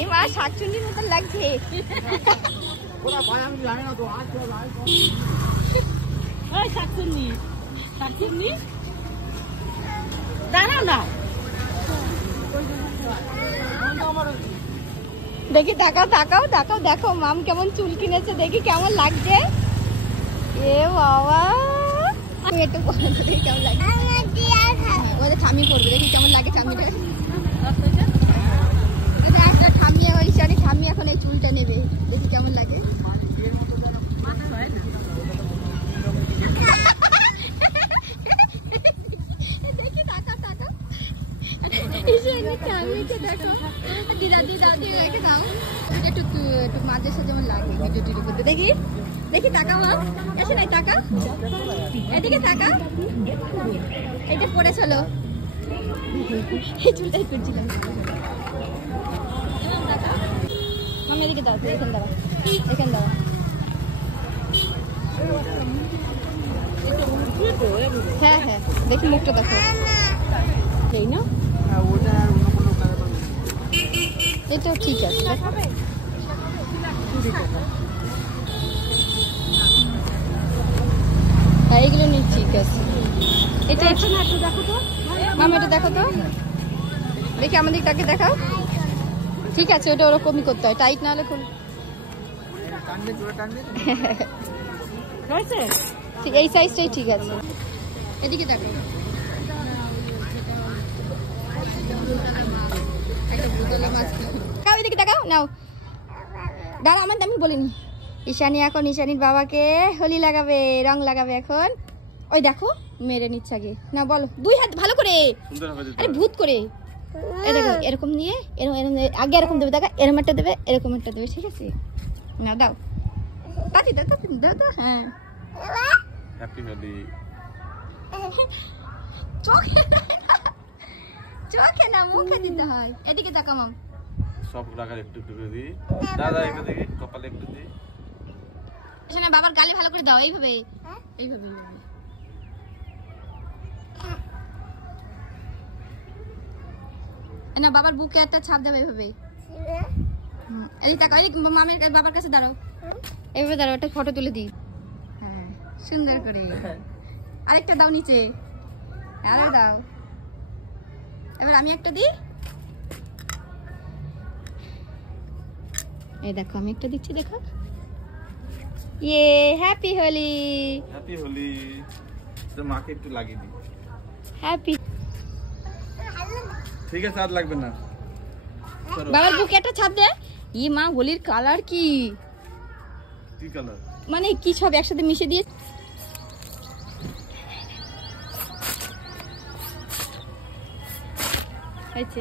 এ মা শাকচুন্নির মতন লাগছে। শাকচুন্নি শাকচুন্নি দাঁড়াও না দেখি তাকাও তাকাও তাকাও দেখো মাম কেমন চুল কিনেছে দেখি কেমন লাগছে। এ বাবা আমি একটু দেখি কেমন লাগে ওদের ঠামি করবে দেখি কেমন লাগে ঠামিটা। একটা ঠামি ওইখানে ঠামি এখন এই চুলটা নেবে দেখি কেমন লাগে। দেখি তাকাও তাকাও দেখো দিদা দিদা দিয়ে রেখে দাও একটু একটু মাঝে সাথে যেমন লাগে ভিডিও টিডিও করতে। দেখি দেখি তাকাও এসে নাই তাকা এদিকে তাকা এটা পড়ে চলো এই চুলটাই করছিলাম মামি এদিকে দাও এখানে দাঁড়া এখানে দাঁড়া। হ্যাঁ হ্যাঁ দেখি মুখটা দেখো এই না এটা ঠিক আছে হ্যাঁ এইগুলো নিয়ে ঠিক আছে। এটা দেখো তো মামা এটা দেখো তো দেখি আমাদের তাকে দেখাও ঠিক আছে ওটা ওরকমই করতে হয় টাইট না হলে খুব ঠিক এই সাইজটাই ঠিক আছে। এদিকে দেখো এদিকে দেখাও নাও দাঁড়া আমার আমি বলিনি ঈশানী এখন ঈশানীর বাবাকে হোলি লাগাবে রং লাগাবে এখন ওই দেখো মেরে নিচ্ছে আগে না বলো দুই হাত ভালো করে আরে ভূত করে দেখো এরকম নিয়ে এরকম এরকম আগে এরকম দেবে দেখা এরকম একটা দেবে এরকম একটা দেবে ঠিক আছে না দাও তাতি দাও তাতি দাও দাও হ্যাঁ হ্যাপি হোলি চোখে না মুখে দিতে হয়। এদিকে তাকা মাম সব লাগার একটু একটু করে দিই দাদা একটু দেখি কপালে একটু দিই শোনা বাবার গালে ভালো করে দাও এইভাবে এইভাবে না বাবার বুকে একটা ছাপ দেবে এইভাবে এই তাকা এই মামের বাবার কাছে দাঁড়াও এইভাবে দাঁড়াও একটা ফটো তুলে দিই হ্যাঁ সুন্দর করে আরেকটা দাও নিচে আরো দাও এবার আমি একটা দিই এই দেখো আমি একটা দিচ্ছি দেখো ইয়ে হ্যাপি হোলি হ্যাপি হোলি তো মাকে একটু লাগিয়ে দিই হ্যাপি ঠিক আছে আর লাগবে না বাবার বুকে একটা ছাপ দে ই মা হোলির কালার কি কি কালার মানে কি সব একসাথে মিশে দিয়ে হয়েছে।